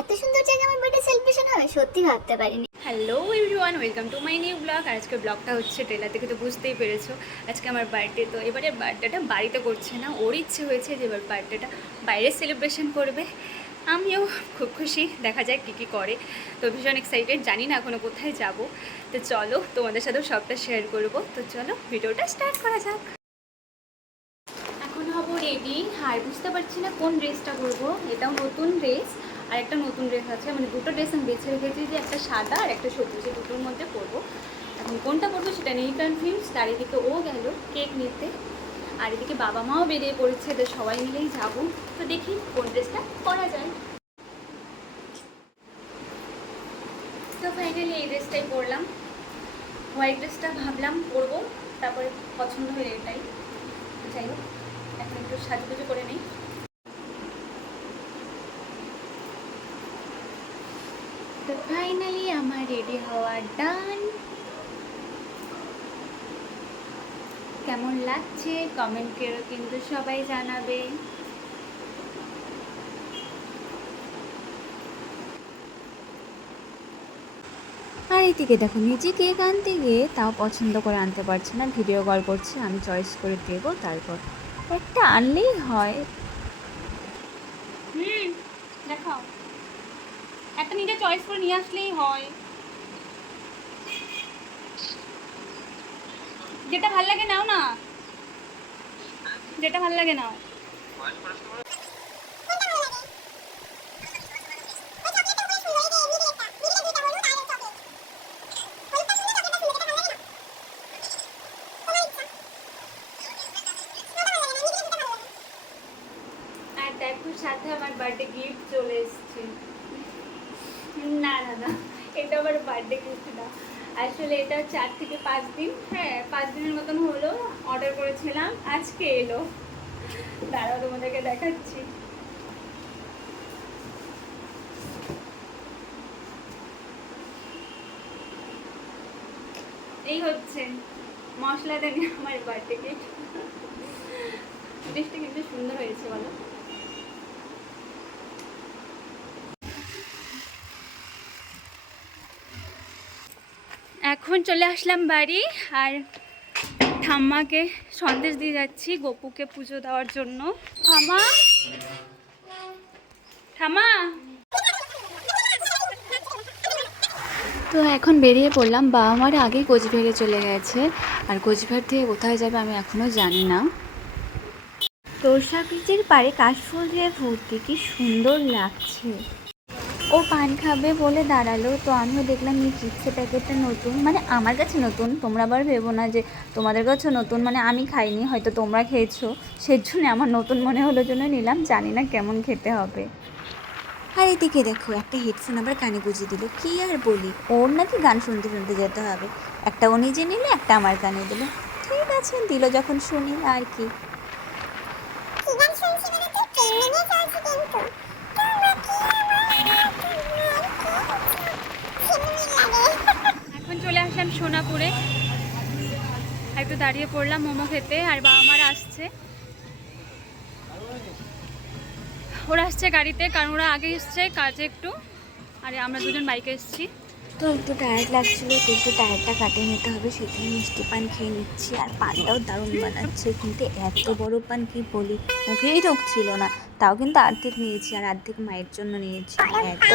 এত সুন্দর জায়গায় আমার বার্থডে সেলিব্রেশন হবে সত্যি ভাবতে পারিনি। Hello everyone, welcome to my new blog. আজকের ব্লগটা হচ্ছে ট্রেলার থেকে তো বুঝতেই পেরেছো আজকে আমার বার্থডে। তো এবারে বার্থডেটা বাড়িতে করছে না, ওর ইচ্ছে হয়েছে যে এবার বার্থডেটা বাইরে সেলিব্রেশন করবে। আমিও খুব খুশি, দেখা যাক কী কী করে। তো ভীষণ এক্সাইটেড, জানি না এখনও কোথায় যাব। তো চলো তোমাদের সাথেও সবটা শেয়ার করবো। তো চলো ভিডিওটা স্টার্ট করা যাক। এখন হবো রেডি, আর বুঝতে পারছি না কোন ড্রেসটা করবো। এটাও নতুন ড্রেস আর একটা নতুন ড্রেস আছে, মানে দুটো ড্রেস আমি বেছে রেখেছি, যে একটা সাদা আর একটা সবুজ, এই দুটোর মধ্যে পরবো। এখন কোনটা পরবো সেটা নেই কনফিউজ। তার এদিকে ও গেল কেক নিতে, আর এদিকে বাবা মাও বেরিয়ে পড়েছে, তো সবাই মিলেই যাবো। তো দেখি কোন ড্রেসটা পরা যায়। তো ফাইনালি এই ড্রেসটাই পরলাম, হোয়াইট ড্রেসটা ভাবলাম পরবো, তারপরে পছন্দ হয়ে এটাই। যাই হোক, এখন একটু সাজুগুজু করে নিই। তো ফাইনালি আমার রেডি হওয়া ডান। কেমন লাগছে কমেন্ট করে কিন্তু সবাই জানাবে। আর এইদিকে দেখো, নিজে কেক আনতে গিয়ে তাও পছন্দ করে আনতে পারছে না, ভিডিও কল করছে, আমি চয়েস করে দেবো, তারপর একটা আনলেই হয়। দেখাও, একটা নিজে চয়েস করে নিয়ে আসলেই হয়, যেটা ভাল লাগে নাও না, যেটা ভাল লাগে নাও। আর দেখো সাথে আমার বার্থডে গিফট চলে এসছে। না না না, এটা আমার বার্থডে গিফট না, আসলে এটা 4 থেকে 5 দিন, হ্যাঁ 5 দিনের মতন হলো অর্ডার করেছিলাম, আজকে এলো। দাঁড়াও তোমাদেরকে দেখাচ্ছি। এই হচ্ছে মশলা দেন আমার বার্থডে গিফট। জিনিসটা কিন্তু সুন্দর হয়েছে বলো। এখন চলে আসলাম বাড়ি, আর ঠাম্মাকে সন্দেশ দিয়ে যাচ্ছি গপুকে পুজো দেওয়ার জন্য। ঠাম্মা, ঠাম্মা। তো এখন বেরিয়ে পড়লাম, বাবা মারা আগেই কোচবিহারে চলে গেছে, আর কোচবিহার থেকে কোথায় যাবে আমি এখনও জানি না। তোরসা ব্রিজের পাড়ে কাশফুল দিয়ে ভর্তি, কি সুন্দর লাগছে। ও পান খাবে বলে দাঁড়ালো, তো আমিও দেখলাম এই চিপসের প্যাকেটটা নতুন, মানে আমার কাছে নতুন, তোমরা আবার ভেবো না যে তোমাদের কাছেও নতুন, মানে আমি খাইনি, হয়তো তোমরা খেয়েছো, সেজন্য আমার নতুন মনে হলো জন্য নিলাম, জানি না কেমন খেতে হবে। আর এদিকে দেখো, একটা হেডফোন আবার কানে গুঁজে দিল, কি আর বলি, ওর নাকি গান শুনতে শুনতে যেতে হবে, একটা ও নিজে নিলে, একটা আমার কানে দিল, ঠিক আছে দিল যখন শুনি আর কি। এখন চলে আসলাম সোনাপুরে, একটু দাঁড়িয়ে পড়লাম মোমো খেতে, আর বাবা মারা আসছে, ওরা আসছে গাড়িতে, কারণ ওরা আগে এসছে কাজে একটু, আর আমরা দুজন বাইকে এসেছি। তো একটু টায়ার্ড লাগছিলো, তো একটু টায়ারটা কাটিয়ে নিতে হবে, সেখানে মিষ্টি পান খেয়ে নিচ্ছি, আর পানটাও দারুণ বানাচ্ছে, কিন্তু এত বড় পান কি বলি, মুখেই ঢুকছিল না, তাও কিন্তু অর্ধেক নিয়েছি, আর অর্ধেক মায়ের জন্য নিয়েছি। এত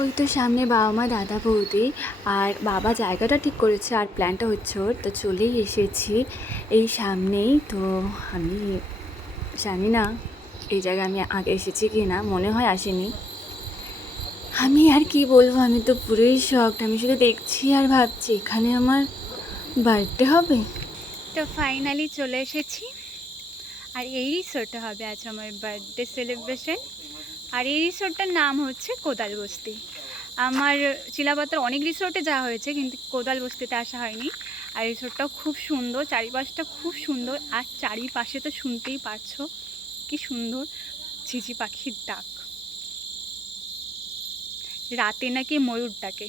ওই তো সামনে বাবা মা দাদা বৌদি, আর বাবা জায়গাটা ঠিক করেছে, আর প্ল্যানটা হচ্ছে ওর, তো চলেই এসেছি এই সামনেই। তো আমি জানি না এই জায়গায় আমি আগে এসেছি কি না, মনে হয় আসেনি। আমি আর কি বলবো, আমি তো পুরোই শকড, আমি শুধু দেখছি আর ভাবছি এখানে আমার বার্থডে হবে। তো ফাইনালি চলে এসেছি, আর এই রিসোর্টে হবে আজ আমার বার্থডে সেলিব্রেশন, আর এই রিসোর্টটার নাম হচ্ছে কোদাল বস্তি। আমার চিলাপাতার অনেক রিসোর্টে যাওয়া হয়েছে, কিন্তু কোদাল বস্তিতে আসা হয়নি। আর রিসোর্টটাও খুব সুন্দর, চারিপাশটা খুব সুন্দর, আর চারিপাশে তো শুনতেই পারছো কি সুন্দর ঝিঝি পাখির ডাক, রাতে নাকি ময়ূর ডাকে,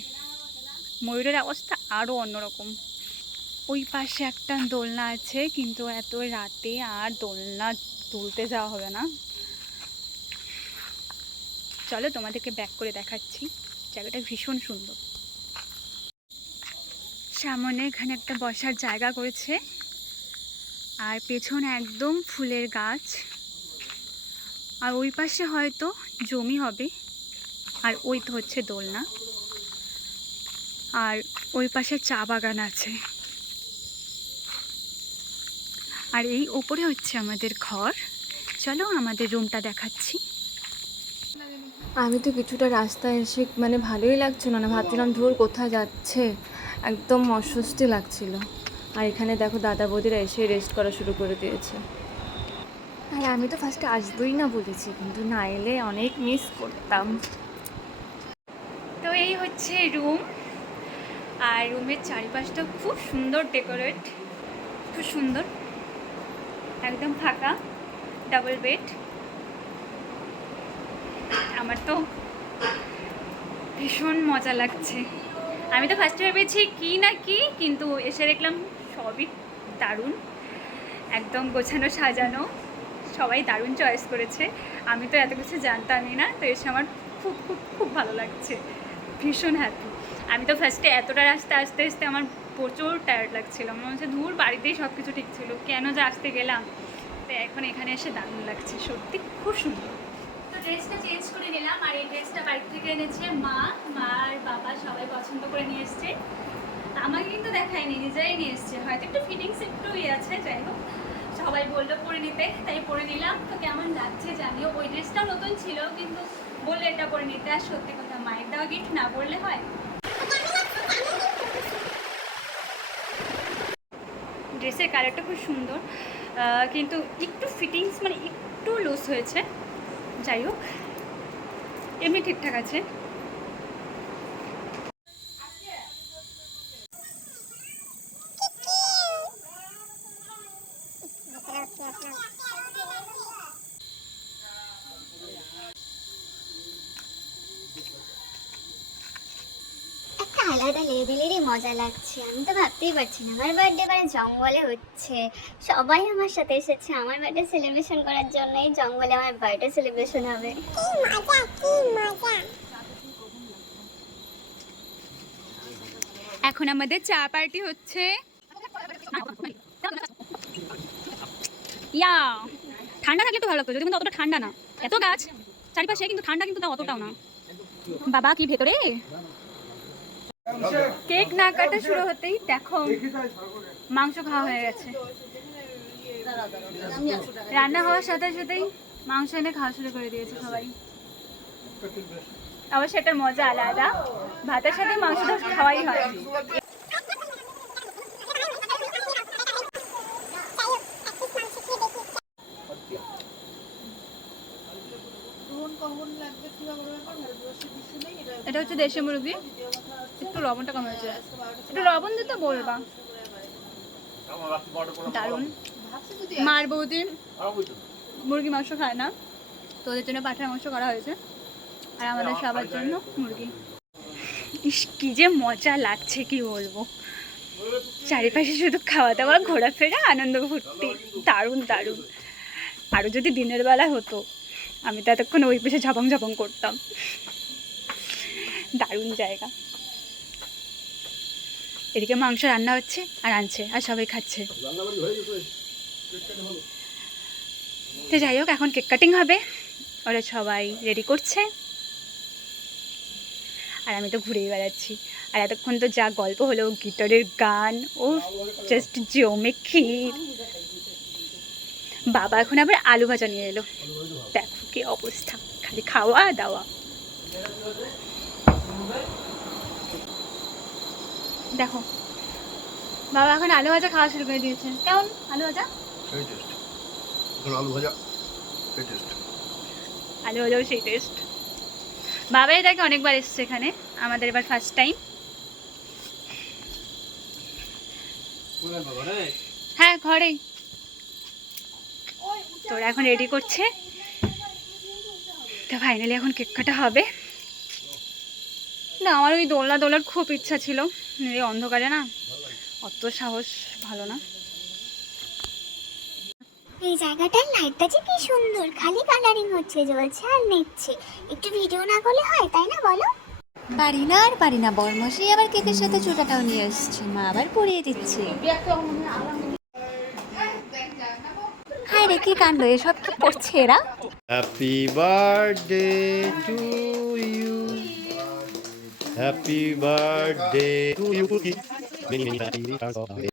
ময়ূরের অবস্থা আরও অন্যরকম। ওই পাশে একটা দোলনা আছে, কিন্তু এত রাতে আর দোলনা তুলতে যাওয়া হবে না। চলো তোমাদেরকে ব্যাক করে দেখাচ্ছি, জায়গাটা ভীষণ সুন্দর। সামনে এখানে একটা বসার জায়গা করেছে, আর পেছনে একদম ফুলের গাছ, আর ওই পাশে হয়তো জমি হবে, আর ওই তো হচ্ছে দোলনা, আর ওই পাশে চা বাগান আছে, আর এই ওপরে হচ্ছে আমাদের ঘর। চলো আমাদের রুমটা দেখাচ্ছি। আমি তো কিছুটা রাস্তায় এসে মানে ভালোই লাগছিল না, ভাবছিলাম ধুর কোথায় যাচ্ছে, একদম অস্বস্তি লাগছিল। আর এখানে দেখো দাদা বৌদিরা এসে রেস্ট করা শুরু করে দিয়েছে। আর আমি তো ফার্স্টে আসবোই না বলেছি, কিন্তু না এলে অনেক মিস করতাম। তো এই হচ্ছে রুম, আর রুমের চারিপাশটা খুব সুন্দর ডেকোরেট, খুব সুন্দর, একদম ফাঁকা, ডাবল বেড। আমার তো ভীষণ মজা লাগছে। আমি তো ফার্স্টে ভেবেছি কি না কি, কিন্তু এসে দেখলাম সবই দারুণ, একদম গোছানো সাজানো, সবাই দারুণ চয়েস করেছে। আমি তো এত কিছু জানতামই না, তো এসে আমার খুব খুব খুব ভালো লাগছে, ভীষণ হ্যাপি। আমি তো ফার্স্টে এতটা রাস্তা আসতে আসতে আমার প্রচুর টায়ার্ড লাগছিল, মনে হচ্ছে দূর বাড়িতেই সব কিছু ঠিক ছিল, কেন যে আসতে গেলাম। তো এখন এখানে এসে দারুণ লাগছে, সত্যি খুব সুন্দর। তো ড্রেসটা চেঞ্জ করে নিলাম, আর এই ড্রেসটা বাড়ি থেকে এনেছে মা আর বাবা, সবাই পছন্দ করে নিয়ে এসছে। আমাকে কিন্তু দেখায়নি, নিজেরাই নিয়ে এসছে, হয়তো একটু ফিটিংস একটু আছে, যাই হোক সবাই বললো পরে নিতে, তাই পরে নিলাম। তো কেমন লাগছে জানিও। ওই ড্রেসটাও নতুন ছিল, কিন্তু বললে এটা পরে নিতে, আর সত্যি কথা মায়ের দেওয়া গিফট না বললে হয়। ড্রেসের কালারটা খুব সুন্দর, কিন্তু একটু ফিটিংস মানে একটু লুজ হয়েছে, যাই হোক এমনি ঠিকঠাক আছে। একটা আলাদা লেভেলেরই মজা লাগছে। আমি তো ভাবতেই পারছি না আমার বার্থডে মানে জঙ্গলে হচ্ছে। সবাই আমার সাথে এসেছে আমার বার্থডে সেলিব্রেশন করার জন্য। এই জঙ্গলে আমার বার্থডে সেলিব্রেশন হবে, কি মজা কি মজা। এখন আমাদের চা পার্টি হচ্ছে। ইয়া ঠান্ডা থাকলে তো ভালো লাগতো, যদি কিন্তু অতটা ঠান্ডা না, এত গাছ চারিপাশে, কিন্তু ঠান্ডা কিন্তু তাও অতটাও না। বাবা কি ভেতরে কেক না কাটা শুরু হতেই দেখো মাংস খাওয়া হয়ে গেছে। রান্না হওয়ার সাথে সাথেই মাংস এনে খাওয়া শুরু করে দিয়েছে সবাই। আবার সেটার মজা আলাদা, ভাতের সাথে মাংস তো খাওয়াই হয়। এটা হচ্ছে দেশি মুরগি, একটু লবণটা কম হয়েছে, একটু লবণ দিতে বলবা। দারুণ। মার বৌদি মুরগি মাংস খায় না, তো ওদের জন্য পাঠার মাংস করা হয়েছে, আর আমাদের সবার জন্য মুরগি। ইস কি যে মজা লাগছে কি বলবো, চারিপাশে শুধু খাওয়া দাওয়া, ঘোরাফেরা, আনন্দ ফুর্তি, দারুণ দারুণ। আরও যদি দিনের বেলা হতো, আমি তো এতক্ষণ ওই পাশে ঝাপাং ঝাপাং করতাম। দারুণ জায়গা। এদিকে মাংস রান্না হচ্ছে আর আনছে, আর সবাই খাচ্ছে। তো যাই হোক এখন কেক কাটিং হবে, ওরা সবাই রেডি করছে, আর আমি তো ঘুরেই বেড়াচ্ছি। আর এতক্ষণ তো যা গল্প হলো, গিটারের গান, ও জাস্ট জমে ক্ষীর। বাবা এখন আবার আলু ভাজা নিয়ে এলো, দেখো কি অবস্থা, খালি খাওয়া দাওয়া। দেখো বাবা এখন আলু ভাজা খাওয়া শুরু করে দিয়েছে। কেমন আলু ভাজা? আলু ভাজাও সেই টেস্ট। বাবাই দেখে অনেকবার এসছে এখানে, আমাদের এবার ফার্স্ট টাইম। হ্যাঁ ঘরেই। তোরা এখন রেডি করছে, তো ফাইনালি এখন কেক কাটা হবে। না আমার ওই দোলার খুব ইচ্ছা ছিল, এই অন্ধকারে না অত সাহস ভালো না। এই জায়গাটার লাইটটা যে কি সুন্দর, খালি কালারিং হচ্ছে, জ্বলছে আর নিচ্ছে। একটু ভিডিও না করলে হয়, তাই না বলো? পারি না বরমশাই আবার কেকের সাথে চুটাটাও নিয়ে এসছে, মা আবার পরিয়ে দিচ্ছে। হায় রে, কি কাণ্ড, এসব কি করছে এরা? Happy birthday to you. Happy birthday to you. Many, many happy returns of the day.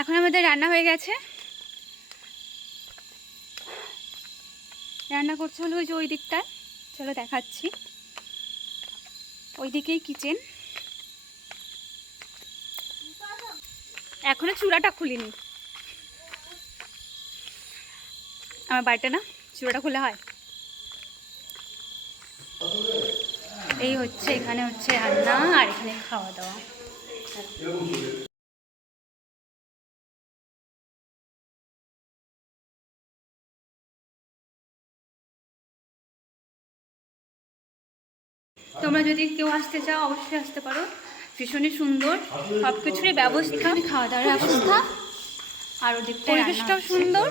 এখন আমাদের রান্না হয়ে গেছে। রান্না করছে হলো ওই যে ওই দিকটায়, চলো দেখাচ্ছি। ওইদিকেই কিচেন। এখনো চূড়াটা খুলিনি। আমার বাড়িতে না চূড়াটা খুলে হয়। এই হচ্ছে, এখানে হচ্ছে রান্না আর এখানে খাওয়া দাওয়া। তোমরা যদি কেউ আসতে চাও অবশ্যই আসতে পারো, ভীষণই সুন্দর, সব কিছুরই ব্যবস্থা, খাওয়া দাওয়ার ব্যবস্থা, আর ওদিকটা পরিবেশটাও সুন্দর,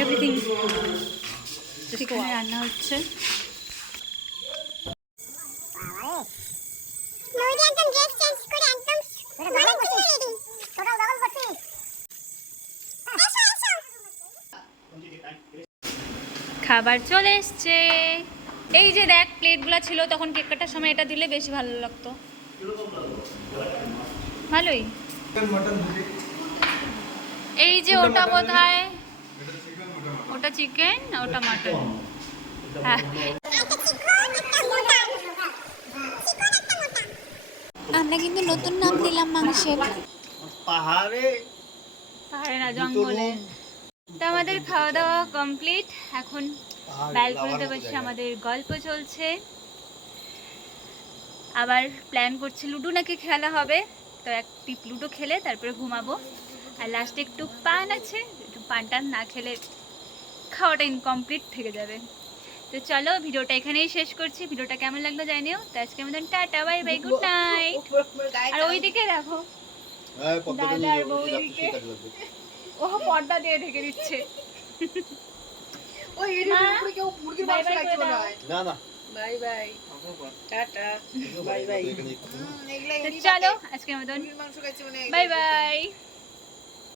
এভরিথিং। সেখানে রান্না হচ্ছে। খাবার চলে এসছে। এই যে দেখ, প্লেটগুলো ছিল তখন কেক কাটার সময়, এটা দিলে বেশি ভালো লাগতো। ভালোই। এই যে ওটা বোধহয়, ওটা চিকেন, ওটা মাটন। হ্যাঁ, আমরা কিন্তু নতুন নাম দিলাম মাংসের। পাহাড়ে পাহাড়ে না, জঙ্গলে। তো আমাদের খাওয়া দাওয়া কমপ্লিট। এখন ব্যালকনিতে বসে আমাদের গল্প চলছে। আবার প্ল্যান করছে লুডো নাকি খেলা হবে, তো একটি লুডো খেলে তারপরে ঘুমাবো। আর লাস্টে একটু পান আছে, একটু পান টান না খেলে খাওয়াটা ইনকমপ্লিট থেকে যাবে। তো চলো, ভিডিওটা এখানেই শেষ করছি। ভিডিওটা কেমন লাগলো জানিও। তো আজকে আমাদের tata, bye bye, good night. আর ওইদিকে দেখো, দাদা আর বৌদিকে ও পর্দা দিয়ে ঢেকে দিচ্ছে। বাই বাই করে দাও। না না bye bye, tata, bye by. তো চলো আজকের মতন মাংস খাইছি মানে বাই বাই।